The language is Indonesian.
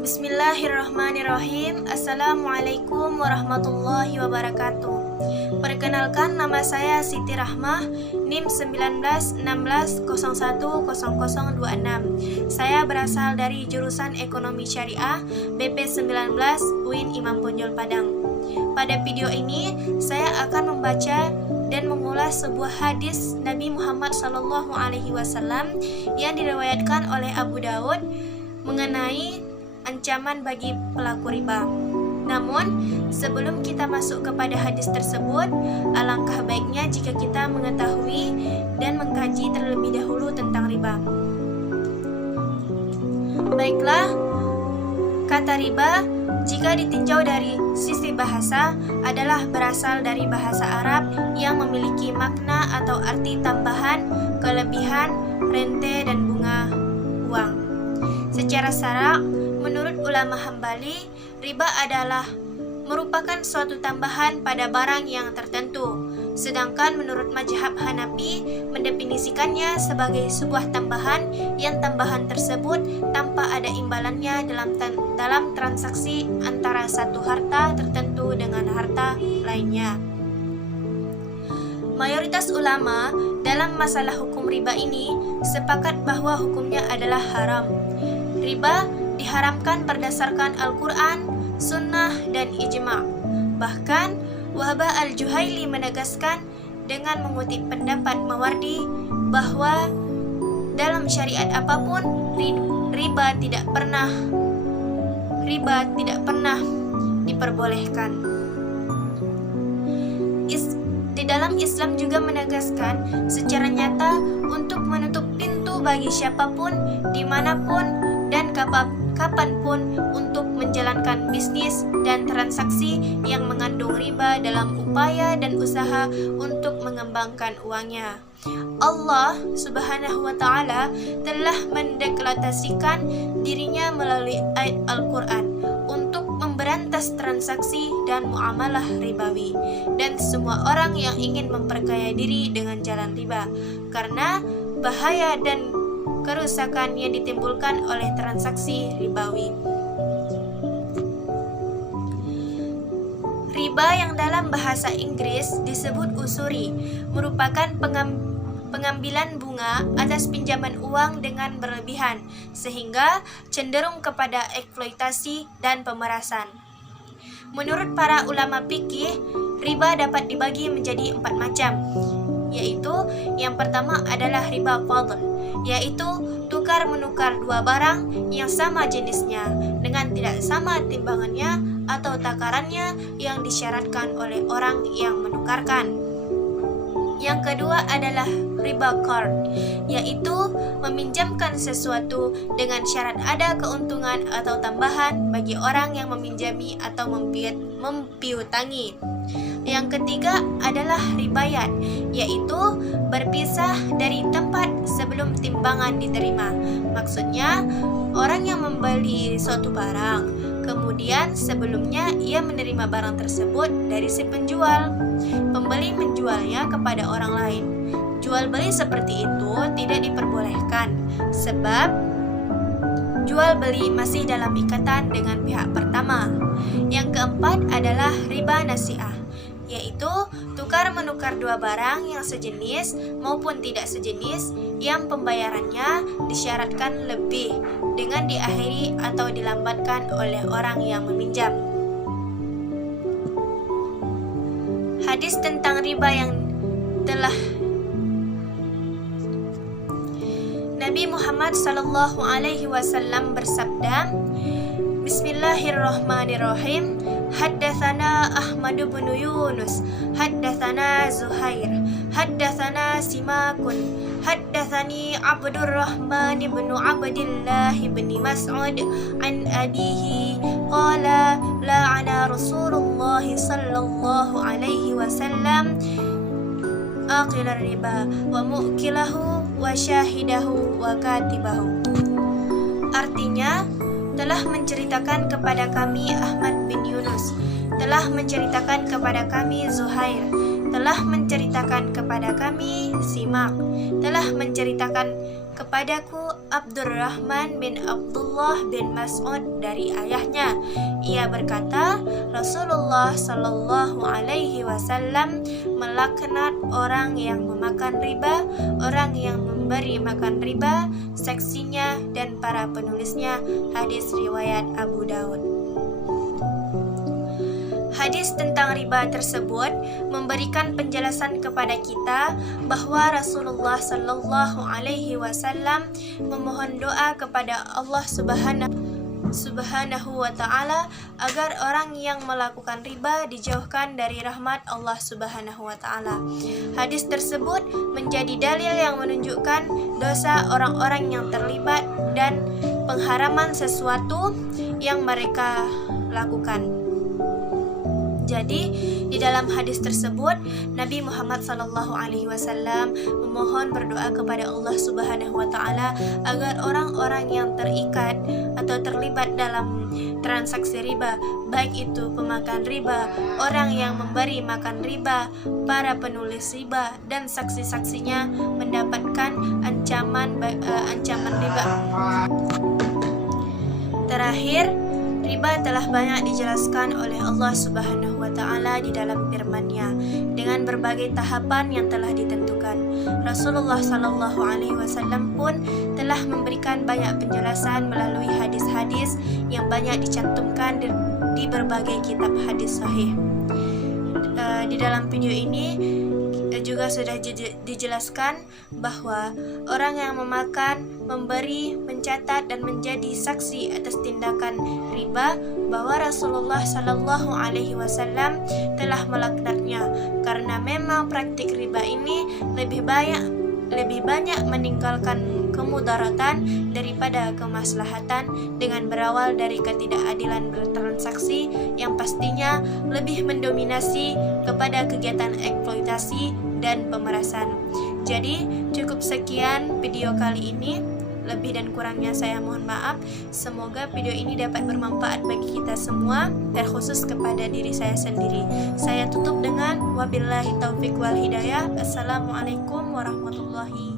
Bismillahirrahmanirrahim. Assalamualaikum warahmatullahi wabarakatuh. Perkenalkan, nama saya Siti Rahmah, NIM 1916010026. Saya berasal dari jurusan Ekonomi Syariah BP 19 UIN Imam Bonjol Padang. Pada video ini saya akan membaca dan mengulas sebuah hadis Nabi Muhammad SAW yang diriwayatkan oleh Abu Daud mengenai ancaman bagi pelaku riba. Namun, sebelum kita masuk kepada hadis tersebut, alangkah baiknya jika kita mengetahui dan mengkaji terlebih dahulu tentang riba. Baiklah, kata riba jika ditinjau dari sisi bahasa adalah berasal dari bahasa Arab yang memiliki makna atau arti tambahan, kelebihan, rente, dan bunga uang. Secara syarak, menurut ulama Hambali, riba adalah merupakan suatu tambahan pada barang yang tertentu. Sedangkan menurut mazhab Hanafi mendefinisikannya sebagai sebuah tambahan yang tambahan tersebut tanpa ada imbalannya dalam transaksi antara satu harta tertentu dengan harta lainnya. Mayoritas ulama dalam masalah hukum riba ini sepakat bahwa hukumnya adalah haram. Riba diharamkan berdasarkan Al-Quran, Sunnah, dan Ijma'. Bahkan, Wahbah Al-Juhaili menegaskan dengan mengutip pendapat Mawardi bahwa dalam syariat apapun, riba tidak pernah diperbolehkan. Di dalam Islam juga menegaskan secara nyata untuk menutup pintu bagi siapapun, dimanapun, dan kapanpun untuk menjalankan bisnis dan transaksi yang mengandung riba dalam upaya dan usaha untuk mengembangkan uangnya. Allah Subhanahu wa Ta'ala telah mendeklarasikan dirinya melalui ayat Al-Quran untuk memberantas transaksi dan muamalah ribawi dan semua orang yang ingin memperkaya diri dengan jalan riba, karena bahaya dan kerusakan yang ditimbulkan oleh transaksi ribawi. Riba yang dalam bahasa Inggris disebut usuri merupakan pengambilan bunga atas pinjaman uang dengan berlebihan sehingga cenderung kepada eksploitasi dan pemerasan. Menurut para ulama fikih, riba dapat dibagi menjadi 4 macam, yaitu yang pertama adalah riba fadl, yaitu tukar menukar dua barang yang sama jenisnya dengan tidak sama timbangannya atau takarannya yang disyaratkan oleh orang yang menukarkan. Yang kedua adalah riba qard, yaitu meminjamkan sesuatu dengan syarat ada keuntungan atau tambahan bagi orang yang meminjami atau mempiutangi. Yang ketiga adalah ribayat, yaitu berpisah dari tempat sebelum timbangan diterima. Maksudnya, orang yang membeli suatu barang, kemudian sebelumnya ia menerima barang tersebut dari si penjual. Pembeli menjualnya kepada orang lain. Jual beli seperti itu tidak diperbolehkan, sebab jual beli masih dalam ikatan dengan pihak pertama. Yang keempat adalah riba nasi'ah, yaitu tukar menukar dua barang yang sejenis maupun tidak sejenis yang pembayarannya disyaratkan lebih dengan diakhiri atau dilambatkan oleh orang yang meminjam. Hadis tentang riba yang telah Nabi Muhammad SAW bersabda, Bismillahirrahmanirrahim. Haddatsana Ahmad bin Yunus, haddatsana Zuhair, haddatsana Simakun, haddatsani Abdurrahman bin Abdullah bin Mas'ud an abihi qala la'ana Rasulullah sallallahu alaihi wasallam aqilar riba wa mu'kilahu wa syahidahu wa katibahu. Artinya, telah menceritakan kepada kami Ahmad bin Yunus, telah menceritakan kepada kami Zuhair, telah menceritakan kepada kami Simak, telah menceritakan kepadaku Abdurrahman bin Abdullah bin Mas'ud dari ayahnya. Ia berkata, Rasulullah Shallallahu Alaihi Wasallam melaknat orang yang memakan riba, orang yang memberi makan riba, saksinya dan para penulisnya. Hadis riwayat Abu Daud. Hadis tentang riba tersebut memberikan penjelasan kepada kita bahwa Rasulullah Sallallahu Alaihi Wasallam memohon doa kepada Allah Subhanahu wa Ta'ala agar orang yang melakukan riba dijauhkan dari rahmat Allah Subhanahu wa Ta'ala. Hadis tersebut menjadi dalil yang menunjukkan dosa orang-orang yang terlibat dan pengharaman sesuatu yang mereka lakukan. Jadi di dalam hadis tersebut Nabi Muhammad SAW memohon berdoa kepada Allah Subhanahu wa Ta'ala agar orang-orang yang terikat atau terlibat dalam transaksi riba, baik itu pemakan riba, orang yang memberi makan riba, para penulis riba dan saksi-saksinya mendapatkan ancaman riba. Terakhir, riba telah banyak dijelaskan oleh Allah Subhanahu wa Ta'ala di dalam firman-Nya dengan berbagai tahapan yang telah ditentukan. Rasulullah Sallallahu Alaihi Wasallam pun telah memberikan banyak penjelasan melalui hadis-hadis yang banyak dicantumkan di berbagai kitab hadis sahih. Di dalam video ini juga sudah dijelaskan bahwa orang yang memakan, memberi, mencatat dan menjadi saksi atas tindakan riba, bahwa Rasulullah Sallallahu Alaihi Wasallam telah melaknatnya karena memang praktik riba ini lebih banyak meninggalkan kemudaratan daripada kemaslahatan dengan berawal dari ketidakadilan bertransaksi yang pastinya lebih mendominasi kepada kegiatan eksploitasi dan pemerasan. Jadi cukup sekian video kali ini. Lebih dan kurangnya saya mohon maaf. Semoga video ini dapat bermanfaat bagi kita semua, terkhusus kepada diri saya sendiri. Saya tutup dengan wabillahi taufiq wal hidayah. Assalamualaikum warahmatullahi